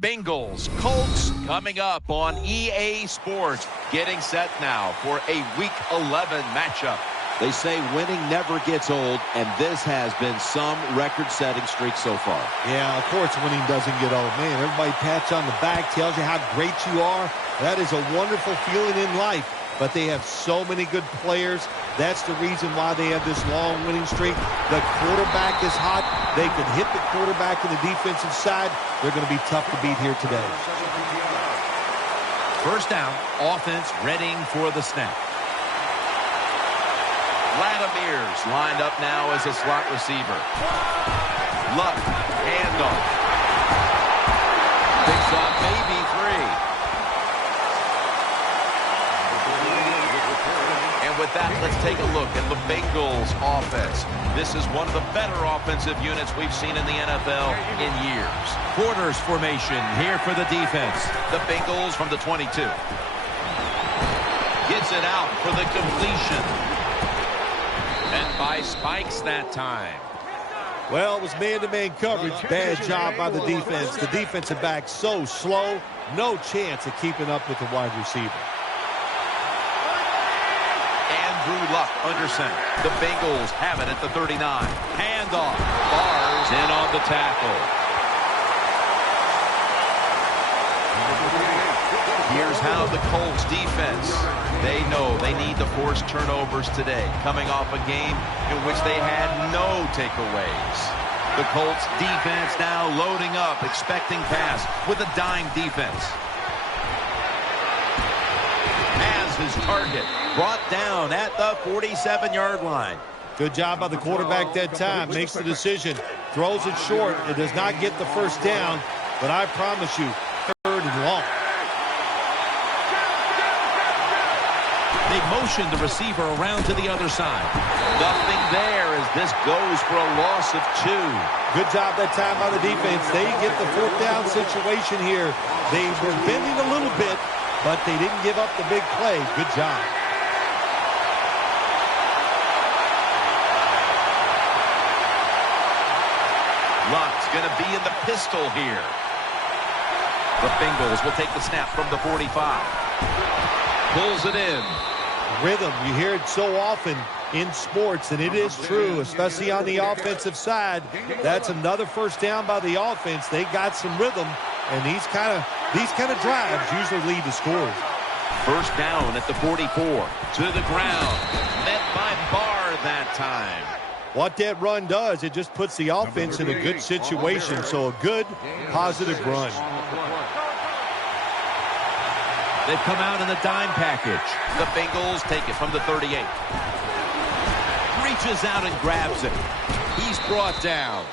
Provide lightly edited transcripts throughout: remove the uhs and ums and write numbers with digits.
Bengals, Colts coming up on EA Sports. Getting set now for a Week 11 matchup. They say winning never gets old, and this has been some record-setting streak so far. Yeah, of course winning doesn't get old. Man, everybody pats you on the back, tells you how great you are. That is a wonderful feeling in life. But they have so many good players. That's the reason why they have this long winning streak. The quarterback is hot. They can hit the quarterback in the defensive side. They're going to be tough to beat here today. First down, offense readying for the snap. Vladimir's lined up now as a slot receiver. Luck, handoff. Picks up maybe 3. And with that, let's take a look at the Bengals offense. This is one of the better offensive units we've seen in the NFL in years. Quarters formation here for the defense. The Bengals from the 22. Gets it out for the completion. And by spikes that time. Well, it was man-to-man coverage. Bad job by the defense. The defensive back so slow. No chance of keeping up with the wide receiver. Andrew Luck under center. The Bengals have it at the 39. Handoff. Bars in on the tackle. Here's how the Colts defense. They know they need to force turnovers today, coming off a game in which they had no takeaways. The Colts defense now loading up, expecting pass with a dime defense. Has his target brought down at the 47-yard line. Good job by the quarterback that time. Makes the decision. Throws it short. It does not get the first down, but I promise you, 3rd and long. They motion the receiver around to the other side. Nothing there as this goes for a loss of 2. Good job that time by the defense. They get the 4th down situation here. They were bending a little bit, but they didn't give up the big play. Good job. Luck's going to be in the pistol here. The Bengals will take the snap from the 45. Pulls it in. Rhythm, you hear it so often in sports, and it is true, especially on the offensive side. That's another first down by the offense. They got some rhythm, and these kind of drives usually lead to scores. First down at the 44. To the ground. Met by Barr that time. What that run does, it just puts the offense in a good situation. So a good, positive run. They've come out in the dime package. The Bengals take it from the 38. Reaches out and grabs it. He's brought down.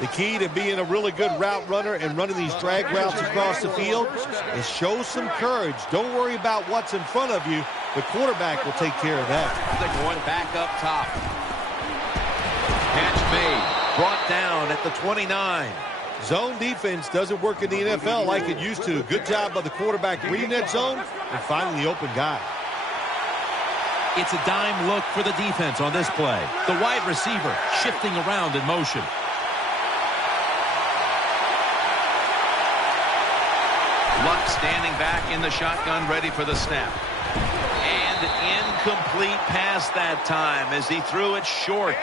The key to being a really good route runner and running these drag routes across the field is show some courage. Don't worry about what's in front of you. The quarterback will take care of that. They're going back up top. Catch made. Brought down at the 29. Zone defense doesn't work in the NFL like it used to. Good job by the quarterback reading that zone and finding the open guy. It's a dime look for the defense on this play. The wide receiver shifting around in motion. Luck standing back in the shotgun, ready for the snap. And incomplete pass that time as he threw it short.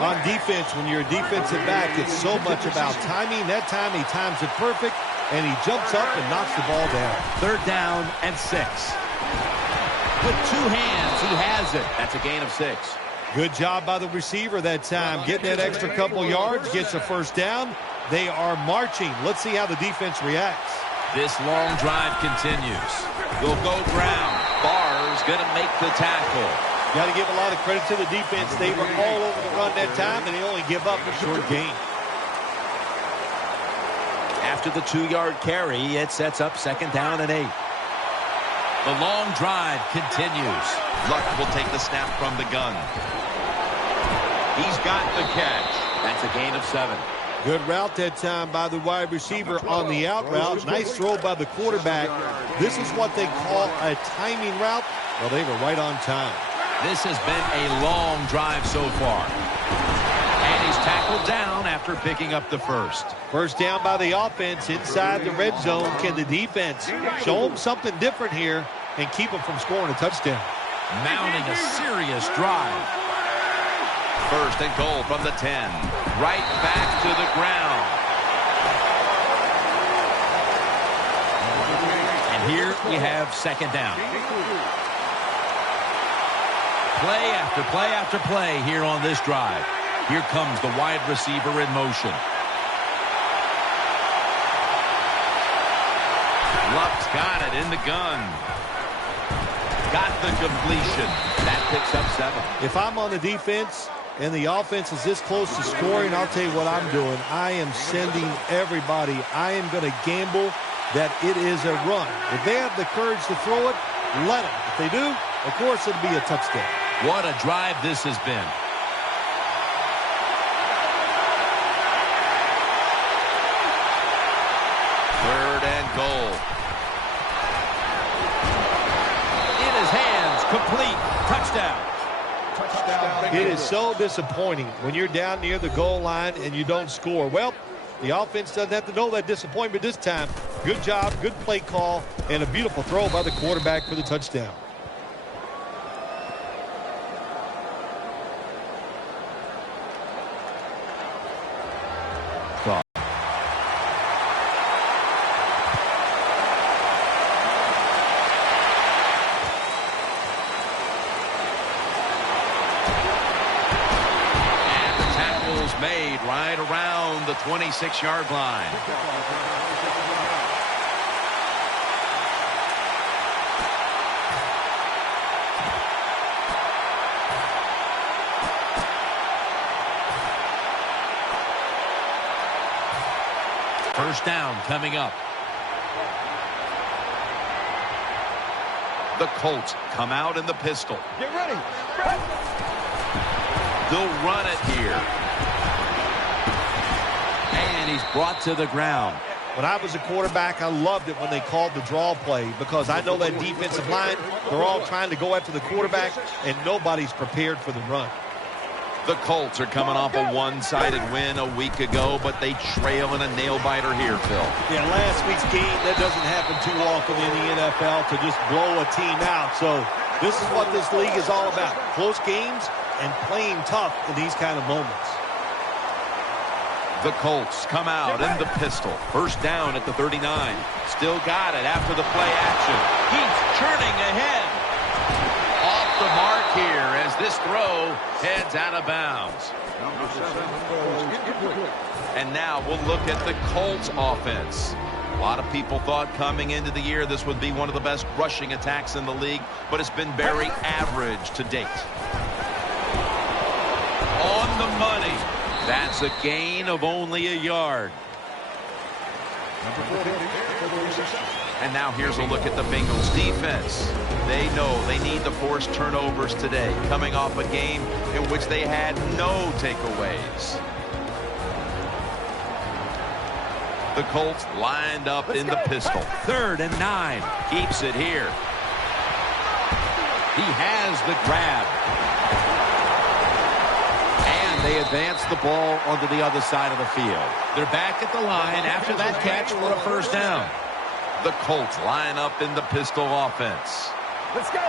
On defense, when you're a defensive back, it's so much about timing. That time he times it perfect, and he jumps up and knocks the ball down. 3rd down and 6. With 2 hands, he has it. That's a gain of 6. Good job by the receiver that time. Getting that extra couple yards, gets a first down. They are marching. Let's see how the defense reacts. This long drive continues. They'll go ground. Barr's going to make the tackle. Got to give a lot of credit to the defense. They were all over the run that time, and they only give up a short gain. After the 2-yard carry, it sets up 2nd down and 8. The long drive continues. Luck will take the snap from the gun. He's got the catch. That's a gain of 7. Good route that time by the wide receiver on the out route. Nice throw by the quarterback. This is what they call a timing route. Well, they were right on time. This has been a long drive so far. And he's tackled tackled down after picking up the first. First down by the offense inside the red zone. Can the defense show them something different here and keep them from scoring a touchdown? Mounting a serious drive. First and goal from the 10. Right back to the ground. And here we have second down. Play after play after play here on this drive. Here comes the wide receiver in motion. Luck's got it in the gun. Got the completion. That picks up 7. If I'm on the defense and the offense is this close to scoring, I'll tell you what I'm doing. I am sending everybody. I am going to gamble that it is a run. If they have the courage to throw it, let them. If they do, of course it'll be a touchdown. What a drive this has been. Third and goal. In his hands, complete, touchdown. It is so disappointing when you're down near the goal line and you don't score. Well, the offense doesn't have to know that disappointment this time. Good job, good play call, and a beautiful throw by the quarterback for the touchdown. Made right around the 26-yard line. First down coming up. The Colts come out in the pistol. Get ready. They'll run it here. And he's brought to the ground. When I was a quarterback, I loved it when they called the draw play because I know that defensive line, they're all trying to go after the quarterback, and nobody's prepared for the run. The Colts are coming off a one-sided win a week ago, but they trail in a nail-biter here, Phil. Yeah, last week's game, that doesn't happen too often in the NFL to just blow a team out. So this is what this league is all about, close games and playing tough in these kind of moments. The Colts come out in the pistol. First down at the 39. Still got it after the play action. He's churning ahead. Off the mark here as this throw heads out of bounds. And now we'll look at the Colts offense. A lot of people thought coming into the year this would be one of the best rushing attacks in the league, but it's been very average to date. On the money. That's a gain of only a yard. And now here's a look at the Bengals defense. They know they need to force turnovers today, coming off a game in which they had no takeaways. The Colts lined up in the pistol. 3rd and 9. Keeps it here. He has the grab. They advance the ball onto the other side of the field. They're back at the line after that catch for a first down. The Colts line up in the pistol offense. Let's go.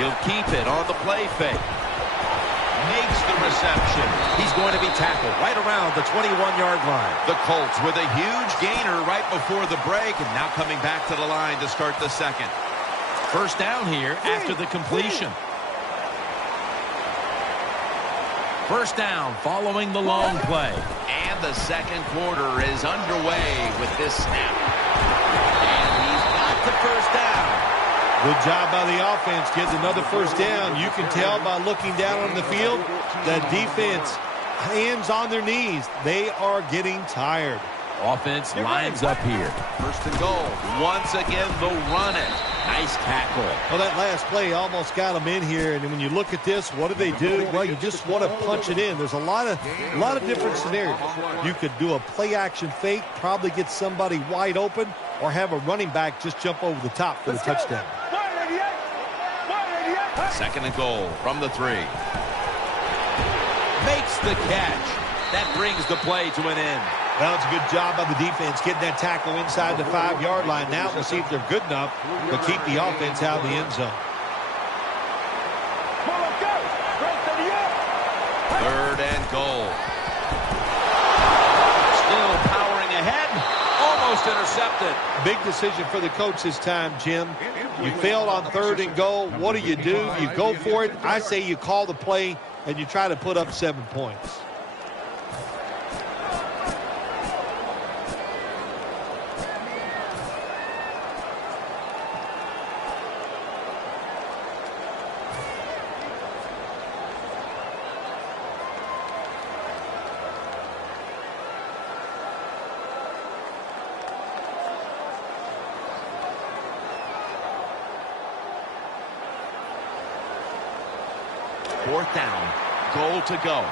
He'll keep it on the play fake. Makes the reception. He's going to be tackled right around the 21-yard line. The Colts with a huge gainer right before the break, and now coming back to the line to start the second. First down here after the completion. First down following the long play. And the second quarter is underway with this snap. And he's got the first down. Good job by the offense. Gets another first down. You can tell by looking down on the field that defense, hands on their knees. They are getting tired. Offense lines up here. First and goal. Once again, they'll run it. Nice tackle. Well, that last play almost got them in here. And when you look at this, what do? Well, you just want to punch it in. There's a lot of different scenarios. You could do a play-action fake, probably get somebody wide open, or have a running back just jump over the top for the touchdown. 2nd and goal from the 3. Makes the catch. That brings the play to an end. Well, it's a good job by the defense getting that tackle inside the 5-yard line. Now we'll see if they're good enough to keep the offense out of the end zone. 3rd and goal. Still powering ahead. Almost intercepted. Big decision for the coach this time, Jim. You failed on 3rd and goal. What do? You go for it. I say you call the play and you try to put up 7 points. Fourth down, goal to go.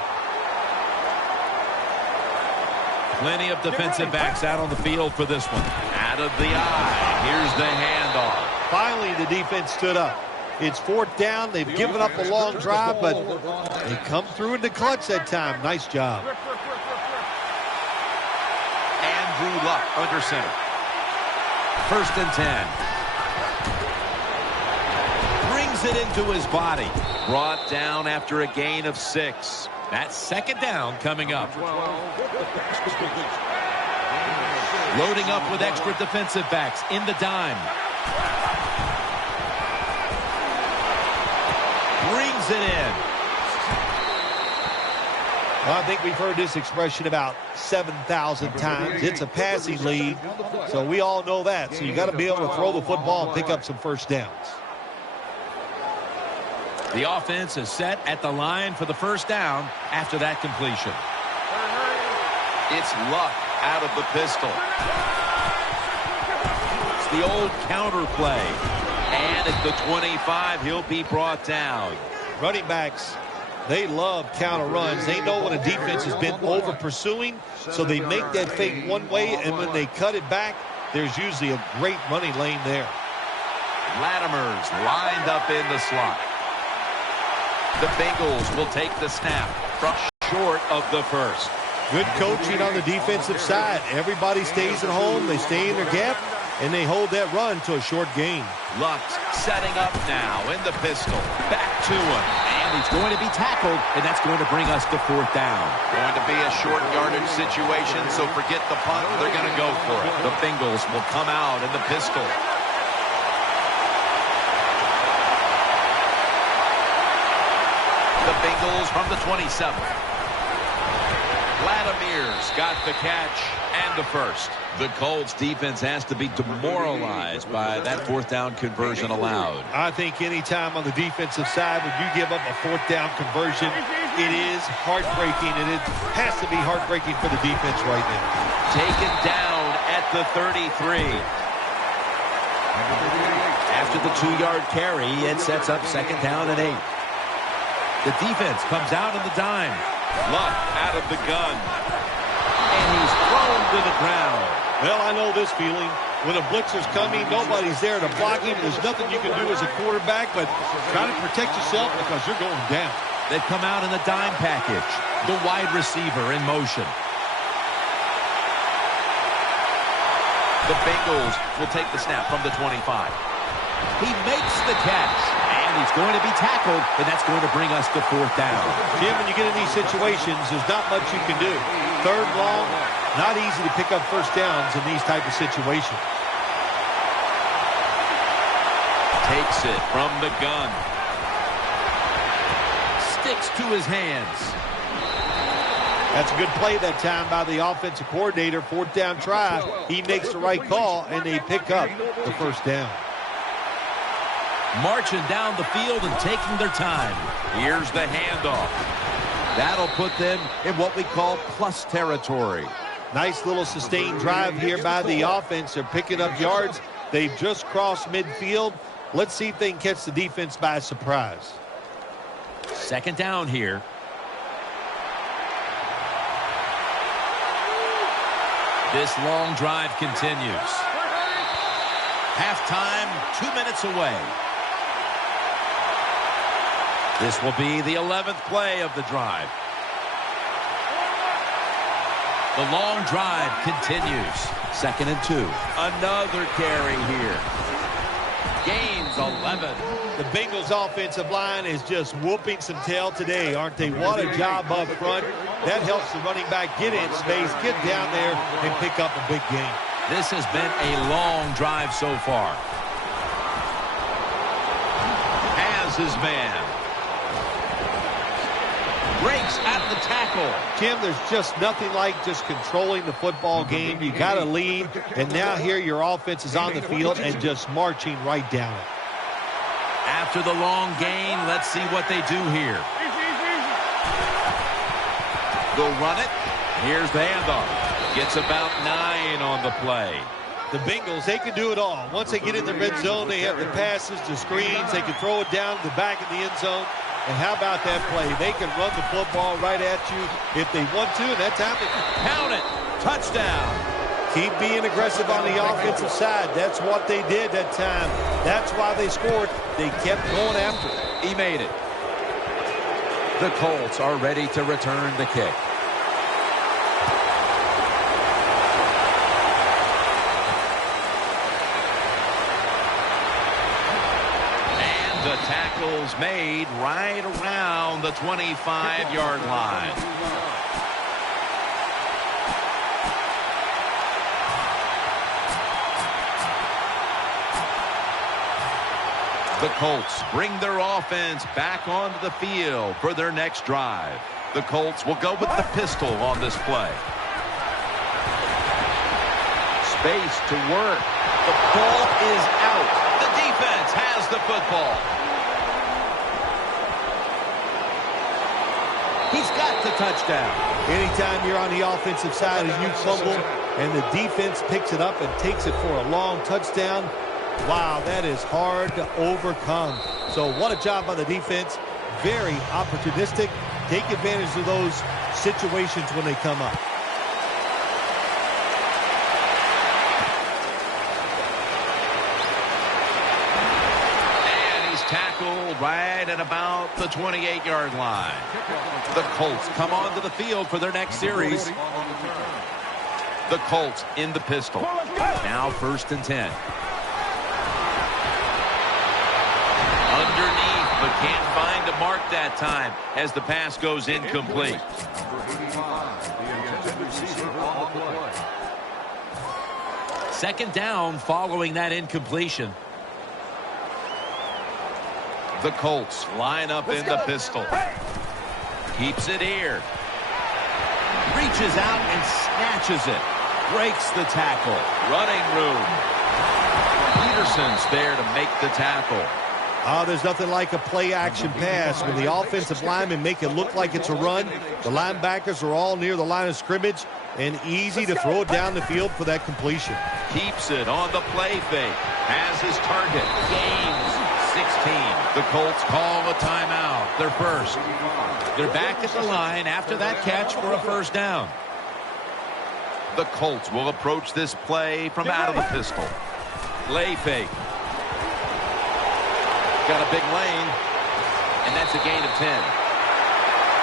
Plenty of defensive backs out on the field for this one. Out of the eye. Here's the handoff. Finally, the defense stood up. It's 4th down. They've given up a long drive, but they come through in the clutch that time. Nice job. Andrew Luck under center. 1st and 10. Brings it into his body. Brought down after a gain of 6. That's 2nd down coming up. Loading up with extra defensive backs in the dime. Brings it in. Well, I think we've heard this expression about 7,000 times. It's a passing lead, so we all know that. So you got to be able to throw the football and pick up some first downs. The offense is set at the line for the 1st down after that completion. It's Luck out of the pistol. It's the old counter play. And at the 25, he'll be brought down. Running backs, they love counter runs. They know when a defense has been over pursuing, so they make that fake one way, and when they cut it back, there's usually a great running lane there. Latimer's lined up in the slot. The Bengals will take the snap from short of the 1st. Good coaching on the defensive side. Everybody stays at home. They stay in their gap, and they hold that run to a short gain. Luck setting up now in the pistol. Back to him. And he's going to be tackled, and that's going to bring us to 4th down. Going to be a short yardage situation, so forget the punt. They're going to go for it. The Bengals will come out in the pistol. The Bengals from the 27. Latimer's got the catch and the 1st. The Colts defense has to be demoralized by that 4th down conversion allowed. I think any time on the defensive side when you give up a 4th down conversion, it is heartbreaking, and it has to be heartbreaking for the defense right now. Taken down at the 33. After the 2-yard carry, it sets up 2nd down and 8. The defense comes out in the dime. Luck out of the gun. And he's thrown to the ground. Well, I know this feeling. When a blitzer's coming, nobody's there to block him. There's nothing you can do as a quarterback, but try to protect yourself because you're going down. They've come out in the dime package. The wide receiver in motion. The Bengals will take the snap from the 25. He makes the catch. And he's going to be tackled, and that's going to bring us to 4th down. Jim, when you get in these situations, there's not much you can do. 3rd long, not easy to pick up first downs in these type of situations. Takes it from the gun. Sticks to his hands. That's a good play that time by the offensive coordinator. 4th down try. He makes the right call, and they pick up the 1st down. Marching down the field and taking their time. Here's the handoff. That'll put them in what we call plus territory. Nice little sustained drive here by the offense. They're picking up yards. They've just crossed midfield. Let's see if they can catch the defense by surprise. 2nd down here. This long drive continues. Halftime, 2 minutes away. This will be the 11th play of the drive. The long drive continues. 2nd and 2. Another carry here. Gains 11. The Bengals offensive line is just whooping some tail today, aren't they? What a job up front. That helps the running back get in space, get down there, and pick up a big gain. This has been a long drive so far. Has his man. Breaks at the tackle. Jim, there's just nothing like just controlling the football game. You got to lead, and now here your offense is on the field and just marching right down it. After the long gain, let's see what they do here. They'll run it. Here's the handoff. Gets about 9 on the play. The Bengals, they can do it all. Once they get in the red zone, they have the passes, the screens. They can throw it down to the back of the end zone. And how about that play? They can run the football right at you if they want to, and that time they count it. Touchdown. Keep being aggressive on the offensive side. That's what they did that time. That's why they scored. They kept going after it. He made it. The Colts are ready to return the kick. The tackle's made right around the 25-yard line. The Colts bring their offense back onto the field for their next drive. The Colts will go with the pistol on this play. Space to work. The ball is out. The defense has the football. He's got the touchdown. Anytime you're on the offensive side and you fumble and the defense picks it up and takes it for a long touchdown, wow, that is hard to overcome. So what a job by the defense. Very opportunistic. Take advantage of those situations when they come up. Tackled right at about the 28-yard line. The Colts come onto the field for their next series. The Colts in the pistol. Now 1st and 10. Underneath, but can't find a mark that time as the pass goes incomplete. Second down following that incompletion. The Colts line up in the pistol. Keeps it here. Reaches out and snatches it. Breaks the tackle. Running room. Peterson's there to make the tackle. Oh, there's nothing like a play-action pass. When the offensive linemen make it look like it's a run, the linebackers are all near the line of scrimmage, and easy to throw it down the field for that completion. Keeps it on the play fake. Has his target. Gains 16. The Colts call a timeout. Their first. They're back at the line after that catch for a 1st down. The Colts will approach this play from out of the pistol. Play fake. Got a big lane, and that's a gain of 10.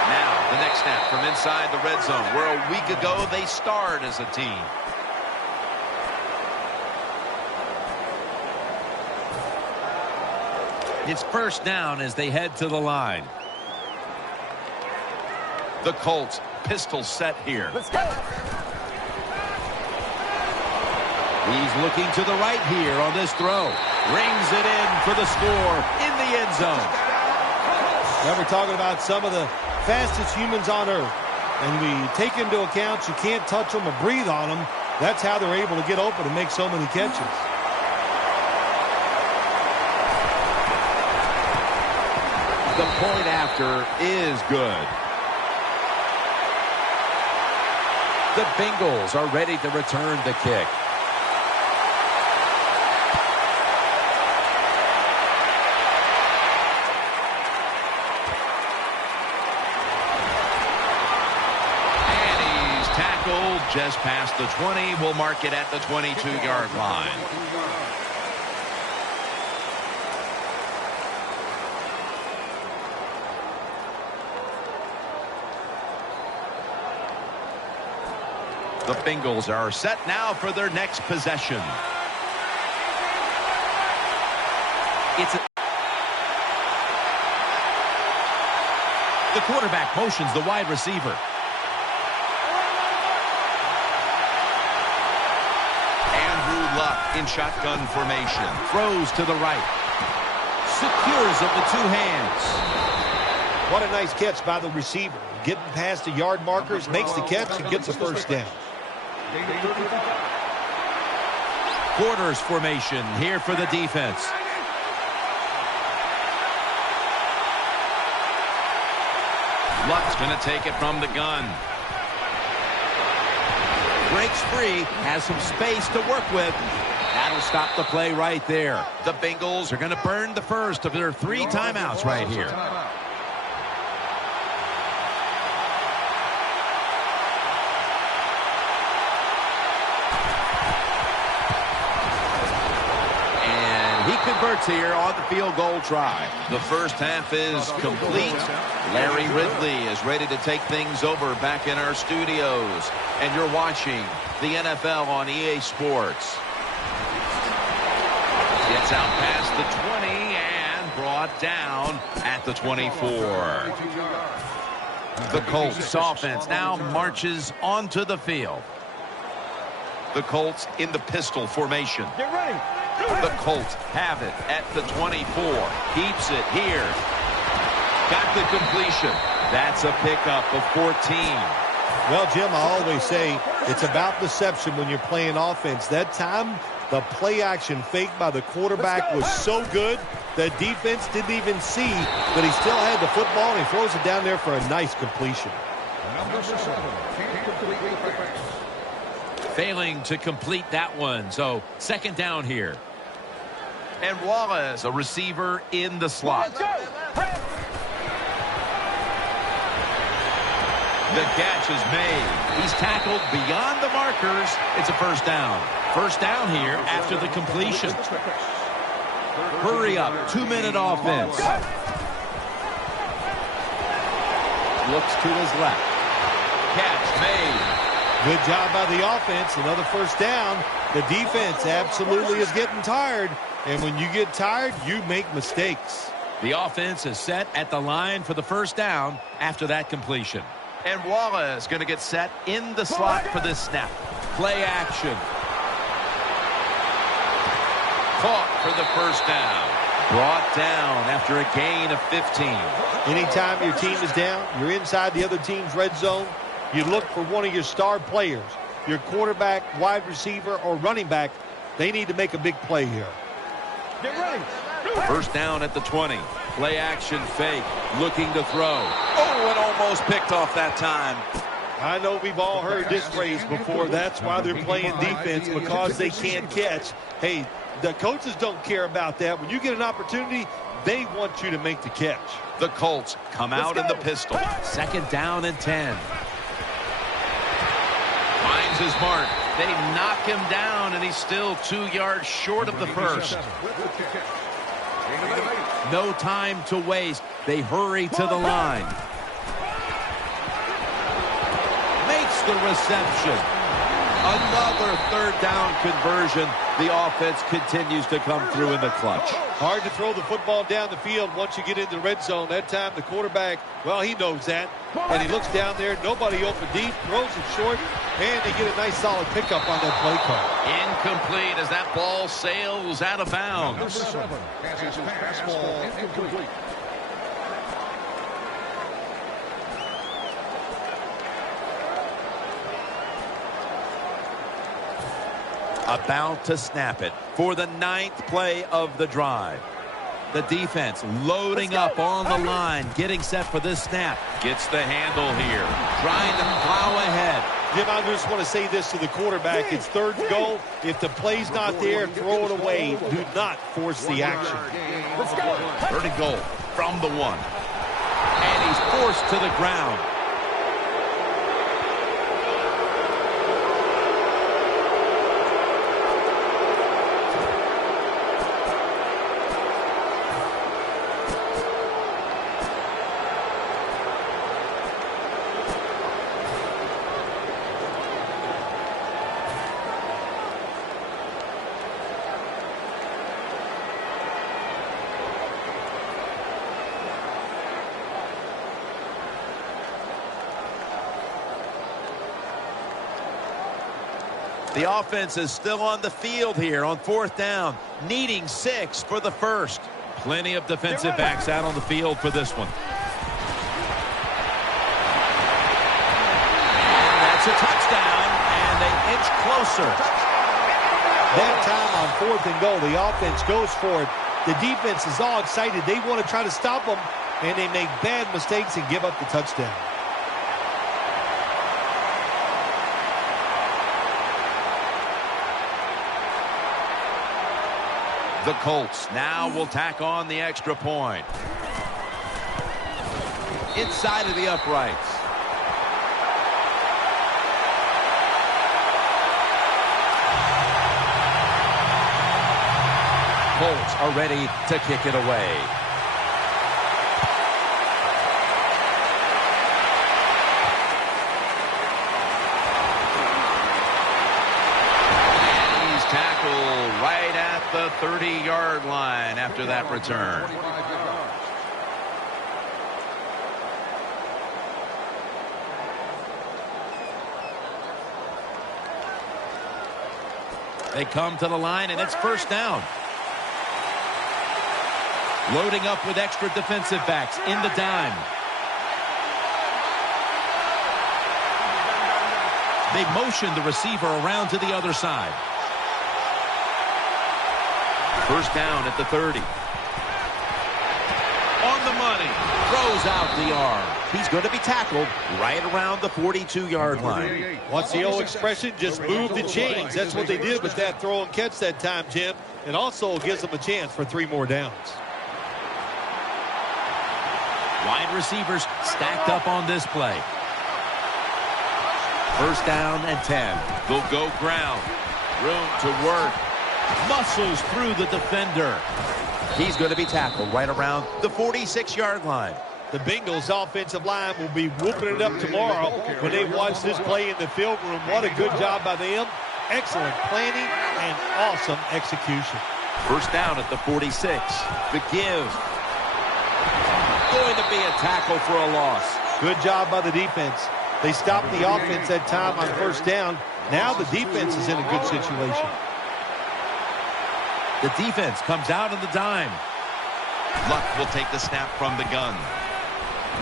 Now, the next snap from inside the red zone, where a week ago they starred as a team. It's 1st down as they head to the line. The Colts pistol set here. Let's go. He's looking to the right here on this throw. Rings it in for the score in the end zone. Now we're talking about some of the fastest humans on earth. And we take into account you can't touch them or breathe on them. That's how they're able to get open and make so many catches. The point after is good. The Bengals are ready to return the kick. And he's tackled just past the 20. We'll mark it at the 22-yard line. The Bengals are set now for their next possession. The quarterback motions the wide receiver. Andrew Luck in shotgun formation. Throws to the right. Secures it with two hands. What a nice catch by the receiver. Getting past the yard markers, makes the catch, and gets a first down. Quarters formation here for the defense. Luck's going to take it from the gun. Breaks free, has some space to work with. That'll stop the play right there. The Bengals They're going to burn the first of their 3 timeouts right here. He converts here on the field goal try. The first half is complete. Larry Ridley is ready to take things over back in our studios. And you're watching the NFL on EA Sports. Gets out past the 20 and brought down at the 24. The Colts offense now marches onto the field. The Colts in the pistol formation. Get ready. The Colts have it at the 24. Keeps it here. Got the completion. That's a pickup of 14. Well, Jim, I always say it's about deception when you're playing offense. That time, the play-action fake by the quarterback was so good that defense didn't even see that he still had the football, and he throws it down there for a nice completion. Failing to complete that one, so second down here. And Wallace, a receiver in the slot. The catch is made. He's tackled beyond the markers. It's a first down. First down here after the completion. Hurry up, 2-minute offense. Looks to his left. Catch made. Good job by the offense. Another first down. The defense absolutely is getting tired. And when you get tired, you make mistakes. The offense is set at the line for the first down after that completion. And Wallace going to get set in the slot for this snap. Play action. Caught for the first down. Brought down after a gain of 15. Anytime your team is down, you're inside the other team's red zone, you look for one of your star players, your quarterback, wide receiver, or running back. They need to make a big play here. Get ready. First down at the 20. Play action fake. Looking to throw. Oh, it almost picked off that time. I know we've all heard this phrase before. That's why they're playing defense, because they can't catch. Hey, the coaches don't care about that. When you get an opportunity, they want you to make the catch. The Colts come out in the pistol. Second down and 10. Finds his mark. They knock him down, and he's still 2 yards short of the first. No time to waste. They hurry to the line. Makes the reception. Another third down conversion. The offense continues to come through in the clutch. Hard to throw the football down the field once you get into the red zone. That time the quarterback, well, he knows that. And he looks down there, nobody open deep, throws it short, and they get a nice solid pickup on that play call. Incomplete as that ball sails out of bounds. Number 7. Passes his fastball incomplete. About to snap it for the 9th play of the drive. The defense loading up on the line, getting set for this snap. Gets the handle here. Trying to plow ahead. Jim, I just want to say this to the quarterback. It's 3rd and goal. If the play's not there, throw it away. Do not force the action. Let's go. 3rd and goal from the 1. And he's forced to the ground. The offense is still on the field here on 4th down, needing 6 for the first. Plenty of defensive backs out on the field for this one. And that's a touchdown, and they inch closer. That time on 4th and goal, the offense goes for it. The defense is all excited. They want to try to stop them, and they make bad mistakes and give up the touchdown. The Colts now will tack on the extra point. Inside of the uprights. Colts are ready to kick it away. Right at the 30-yard line after that return. They come to the line, and it's 1st down. Loading up with extra defensive backs in the dime. They motion the receiver around to the other side. 1st down at the 30. On the money. Throws out the arm. He's going to be tackled right around the 42-yard line. What's the old expression? Just move the chains. That's what they did with that throw and catch that time, Jim. It also gives them a chance for 3 more downs. Wide receivers stacked up on this play. 1st down and 10. They'll go ground. Room to work. Muscles through the defender. He's going to be tackled right around the 46-yard line. The Bengals offensive line will be whooping it up tomorrow when they watch this play in the film room. What a good job by them. Excellent planning and awesome execution. 1st down at the 46. The give. Going to be a tackle for a loss. Good job by the defense. They stopped the offense that time on 1st down. Now the defense is in a good situation. The defense comes out of the dime. Luck will take the snap from the gun.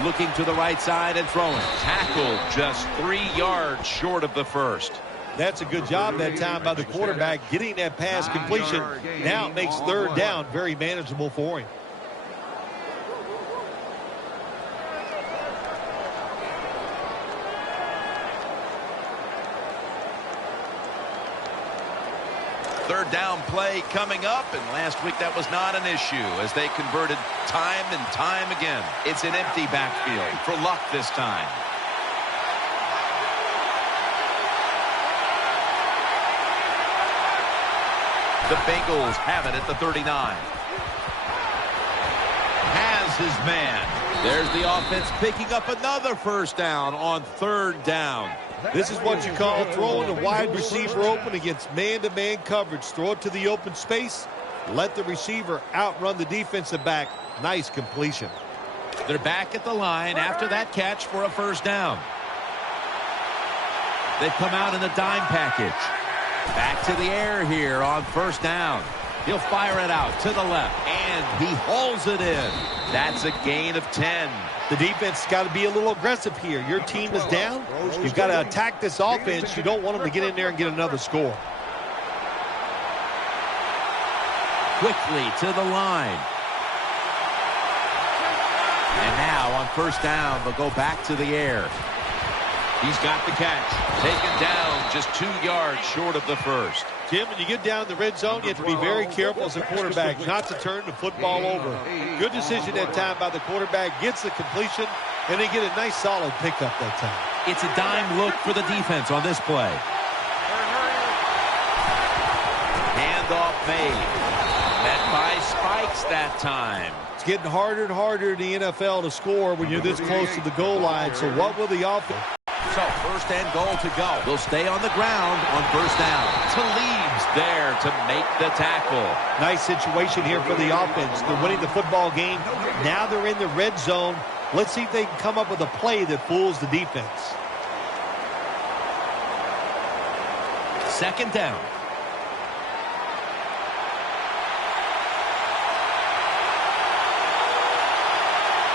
Looking to the right side and throwing. Tackled just 3 yards short of the first. That's a good job that time by the quarterback getting that pass completion. Now it makes 3rd down very manageable for him. Third down play coming up, and last week that was not an issue as they converted time and time again. It's an empty backfield for Luck this time. The Bengals have it at the 39. Has his man. There's the offense picking up another 1st down on 3rd down. This is what you call throwing the wide receiver open against man-to-man coverage. Throw it to the open space. Let the receiver outrun the defensive back. Nice completion. They're back at the line after that catch for a 1st down. They've come out in the dime package. Back to the air here on 1st down. He'll fire it out to the left, and he hauls it in. That's a gain of 10. The defense has got to be a little aggressive here. Your team is down. You've got to attack this offense. You don't want them to get in there and get another score. Quickly to the line. And now on 1st down, they'll go back to the air. He's got the catch. Taken down just 2 yards short of the first. Jim, when you get down in the red zone, you have to be very careful as a quarterback not to turn the football over. Good decision that time by the quarterback. Gets the completion, and they get a nice solid pickup that time. It's a dime look for the defense on this play. Handoff made. Met by Spikes that time. It's getting harder and harder in the NFL to score when you're this close to the goal line. So what will the offense? So 1st and goal to go. They'll stay on the ground on 1st down. Talib's there to make the tackle. Nice situation here for the offense. They're winning the football game. Now they're in the red zone. Let's see if they can come up with a play that fools the defense. second down.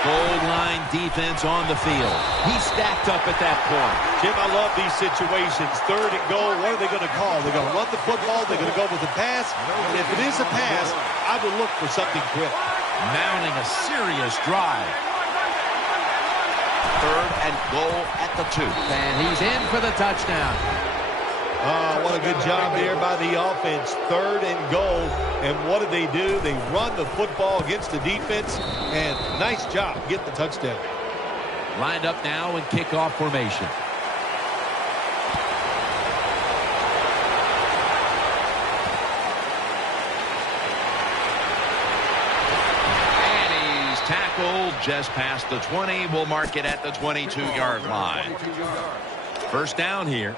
Goal line defense on the field. He's stacked up at that point. Jim, I love these situations. Third and goal, what are they going to call? They're going to run the football. They're going to go with the pass. And if it is a pass, I would look for something quick. Mounting a serious drive. Third and goal at the 2. And he's in for the touchdown. Oh, what a good job there by the offense. Third and goal. And what do? They run the football against the defense. And nice job getting the touchdown. Lined up now in kickoff formation. And he's tackled just past the 20. We'll mark it at the 22-yard line. First down here.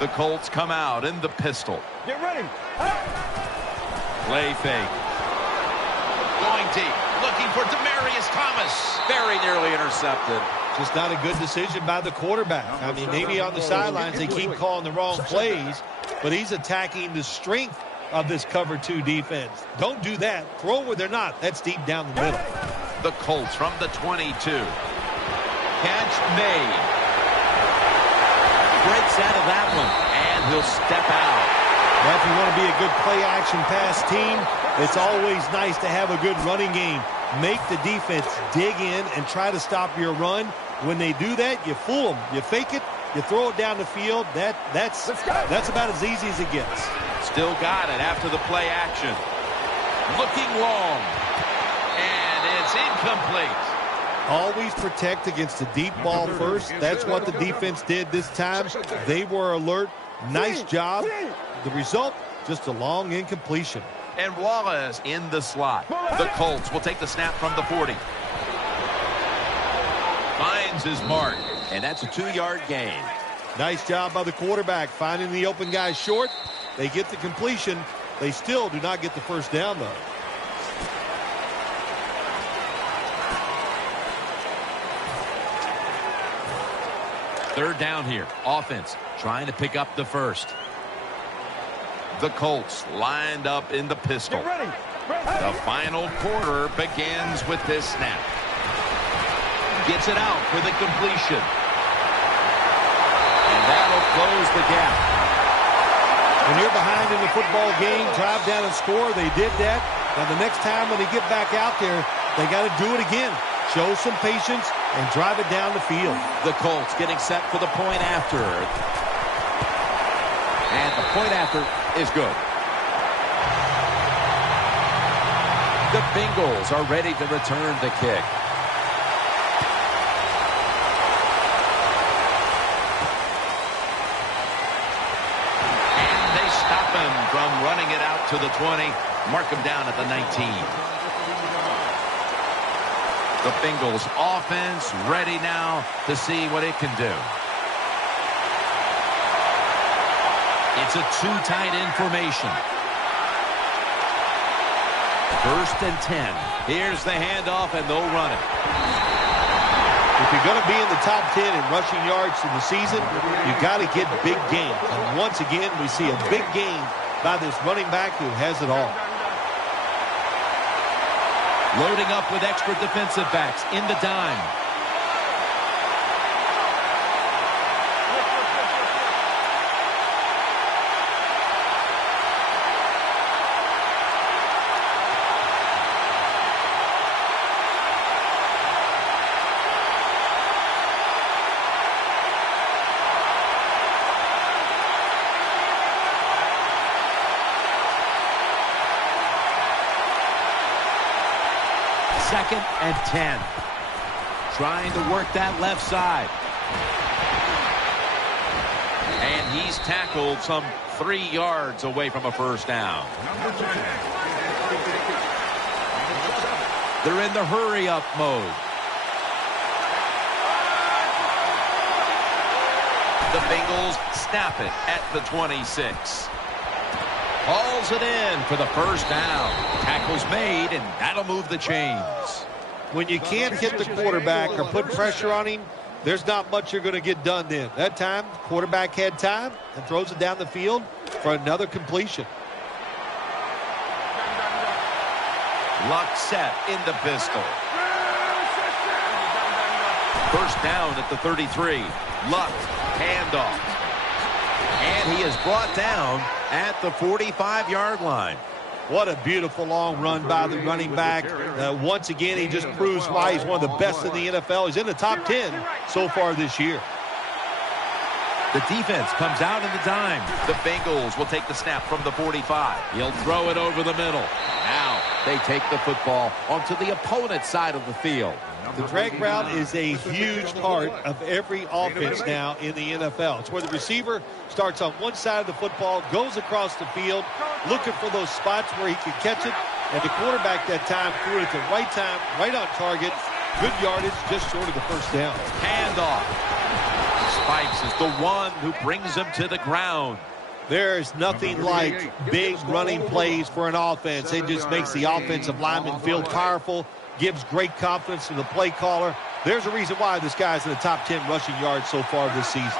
The Colts come out in the pistol. Get ready. Play fake. Going deep. Looking for Demaryius Thomas. Very nearly intercepted. Just not a good decision by the quarterback. I mean, maybe on the sidelines they keep calling the wrong plays, but he's attacking the strength of this cover 2 defense. Don't do that. Throw where they're not. That's deep down the middle. The Colts from the 22. Catch made. Breaks out of that one, and he'll step out. Now, if you want to be a good play-action pass team, it's always nice to have a good running game. Make the defense dig in and try to stop your run. When they do that, you fool them. You fake it, you throw it down the field. That's about as easy as it gets. Still got it after the play action. Looking long. And it's incomplete. Always protect against the deep ball first. That's what the defense did this time. They were alert. Nice job. The result, just a long incompletion. And Wallace in the slot. The Colts will take the snap from the 40. Finds his mark. And that's a 2-yard gain. Nice job by the quarterback finding the open guy short. They get the completion. They still do not get the first down, though. Third down here. Offense trying to pick up the first. The Colts lined up in the pistol. Get ready. The final quarter begins with this snap. Gets it out for the completion. And that'll close the gap. When you're behind in the football game, drive down and score. They did that. Now the next time when they get back out there, they got to do it again. Show some patience and drive it down the field. The Colts getting set for the point after. And the point after is good. The Bengals are ready to return the kick. And they stop him from running it out to the 20. Mark him down at the 19. The Bengals offense ready now to see what it can do. It's a 2-tight end formation. First and 10. Here's the handoff, and they'll run it. If you're going to be in the top 10 in rushing yards in the season, you got to get big gains. And once again, we see a big gain by this running back who has it all. Loading up with extra defensive backs in the dime. Second and 10. Trying to work that left side. And he's tackled some 3 yards away from a first down. They're in the hurry-up mode. The Bengals snap it at the 26. Hauls it in for the first down. Tackle's made, and that'll move the chains. When you can't hit the quarterback or put pressure on him, There's not much you're going to get done then. That time, quarterback had time and throws it down the field for another completion. Luck set in the pistol. First down at the 33. Luck, handoff. And he is brought down at the 45-yard line. What a beautiful long run by the running back. Once again, he just proves why he's one of the best in the NFL. He's in the top 10 so far this year. The defense comes out in the dime. The Bengals will take the snap from the 45. He'll throw it over the middle. Now they take the football onto the opponent's side of the field. The drag route is a huge part of every offense now in the NFL. It's where the receiver starts on one side of the football, goes across the field, looking for those spots where he can catch it, and the quarterback that time threw it at the right time, right on target. Good yardage, just short of the first down. Handoff. Spikes is the one who brings him to the ground. There's nothing like big running plays for an offense. It just makes the offensive lineman feel powerful, gives great confidence to the play caller. There's a reason why this guy's in the top 10 rushing yards so far this season.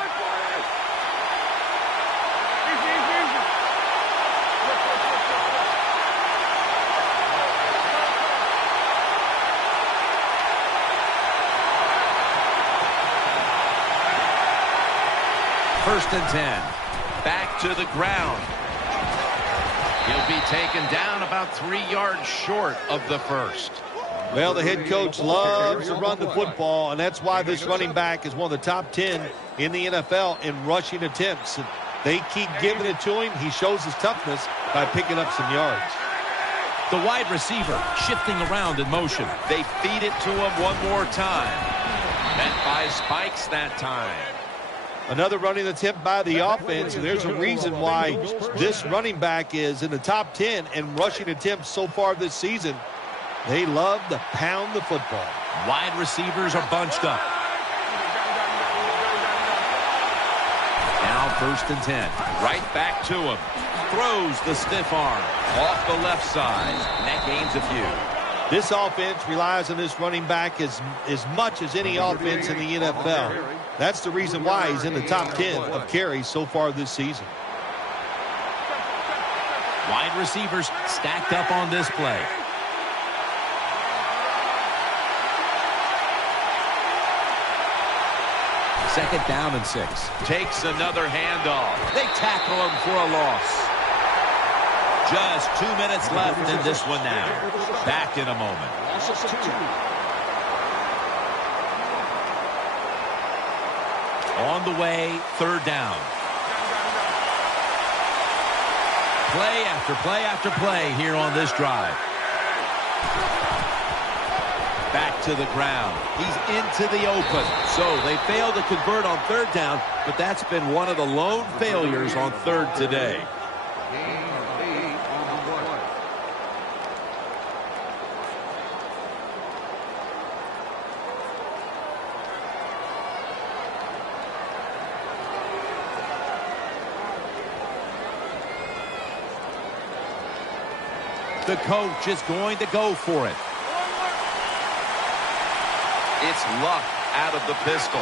First and 10. Back to the ground. He'll be taken down about 3 yards short of the first. Well, the head coach loves to run the football, and that's why this running back is one of the top 10 in the NFL in rushing attempts. And they keep giving it to him. He shows his toughness by picking up some yards. The wide receiver shifting around in motion. They feed it to him one more time. Met by Spikes that time. Another running attempt by the offense, and there's a reason why this running back is in the top 10 in rushing attempts so far this season. They love to pound the football. Wide receivers are bunched up. Now first and 10. Right back to him. Throws the stiff arm off the left side. And that gains a few. This offense relies on this running back as much as any offense in the NFL. That's the reason why he's in the top 10 of carries so far this season. Wide receivers stacked up on this play. Second down and 6. Takes another handoff. They tackle him for a loss. Just 2 minutes left in this one now. Back in a moment. On the way, third down. Play after play after play here on this drive. Back to the ground. He's into the open. So they failed to convert on third down, but that's been one of the lone failures on third today. The coach is going to go for it. It's Luck out of the pistol.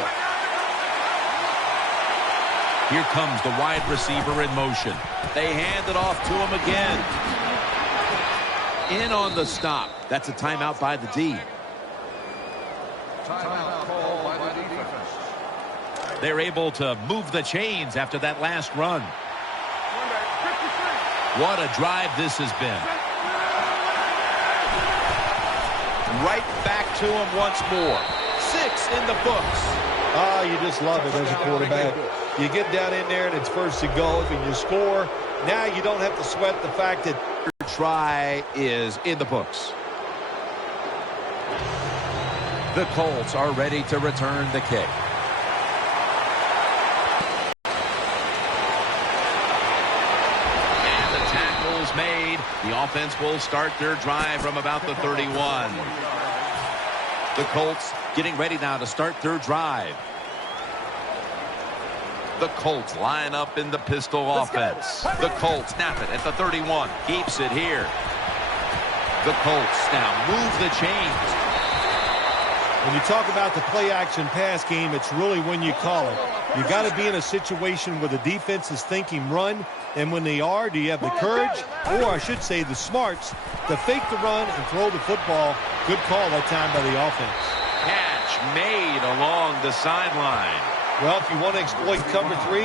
Here comes the wide receiver in motion. They hand it off to him again. In on the stop. That's a timeout by the D. Timeout called by the defense. They're able to move the chains after that last run. What a drive this has been. Right back to him once more. 6 in the books. Oh, you just love it as a quarterback. You get down in there and it's first and goal and you score. Now you don't have to sweat the fact that your try is in the books. The Colts are ready to return the kick. And the tackle's made. The offense will start their drive from about the 31. The Colts getting ready now to start their drive. The Colts line up in the pistol offense. The Colts snap it at the 31. Keeps it here. The Colts now move the chains. When you talk about the play-action pass game, it's really when you call it. You got to be in a situation where the defense is thinking run, and when they are, do you have the courage, or I should say the smarts, to fake the run and throw the football? Good call that time by the offense. Catch made along the sideline. Well, if you want to exploit cover 3,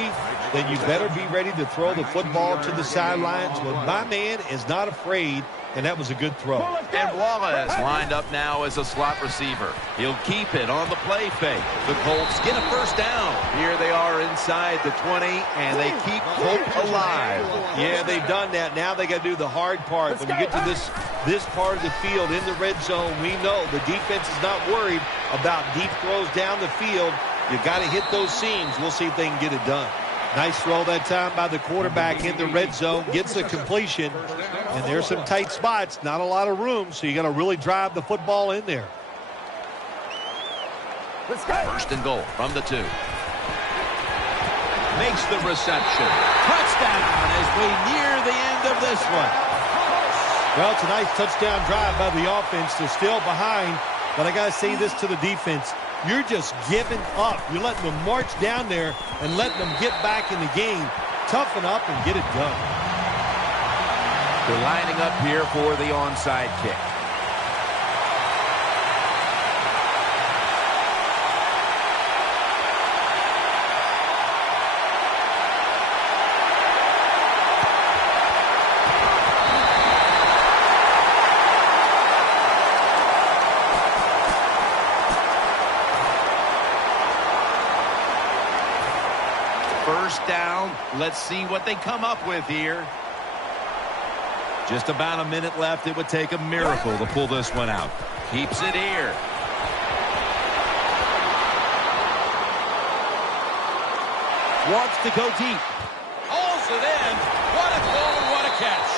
then you better be ready to throw the football to the sidelines. Well, my man is not afraid, and that was a good throw. And Wallace lined up now as a slot receiver. He'll keep it on the play fake. The Colts get a first down. Here they are inside the 20, and they keep hope alive. Yeah, they've done that. Now they got to do the hard part. When you get to this part of the field in the red zone, we know the defense is not worried about deep throws down the field. You got to hit those seams. We'll see if they can get it done. Nice throw that time by the quarterback in the red zone. Gets the completion. And there's some tight spots. Not a lot of room, so you got to really drive the football in there. First and goal from the 2. Makes the reception. Touchdown as we near the end of this one. Well, it's a nice touchdown drive by the offense. They're still behind, but I got to say this to the defense. You're just giving up. You're letting them march down there and letting them get back in the game. Toughen up and get it done. They're lining up here for the onside kick. First down. Let's see what they come up with here. Just about a minute left. It would take a miracle to pull this one out. Keeps it here. Wants to go deep. Hauls it in. What a throw and what a catch.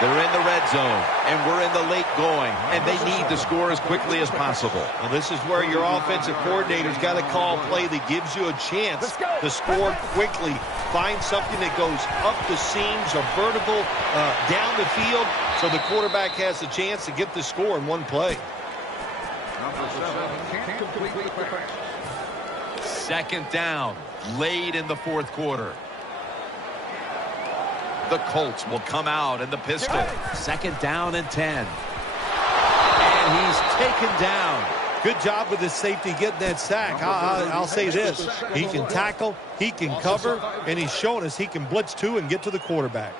They're in the red zone, and we're in the late going, and they need to score as quickly as possible. Well, this is where your offensive coordinator's got to call a play that gives you a chance to score quickly. Find something that goes up the seams or vertical down the field so the quarterback has a chance to get the score in one play. Second down, late in the fourth quarter. The Colts will come out in the pistol. Second down and 10. And he's taken down. Good job with his safety getting that sack. I'll say this. He can tackle, he can cover, and he's showing us he can blitz too and get to the quarterback.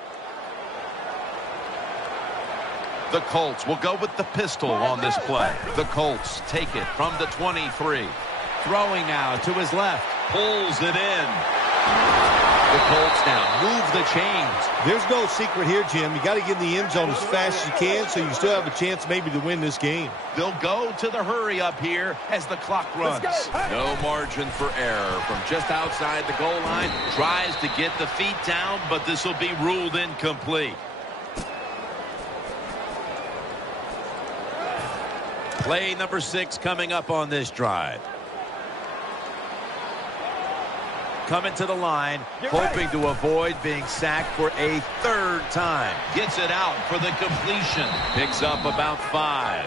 The Colts will go with the pistol on this play. The Colts take it from the 23. Throwing now to his left. Pulls it in. The Colts now move the chains. There's no secret here, Jim. You got to get in the end zone as fast as you can so you still have a chance maybe to win this game. They'll go to the hurry up here as the clock runs. No margin for error from just outside the goal line. Tries to get the feet down, but this will be ruled incomplete. Play number 6 coming up on this drive. Coming to the line, hoping to avoid being sacked for a third time. Gets it out for the completion. Picks up about 5.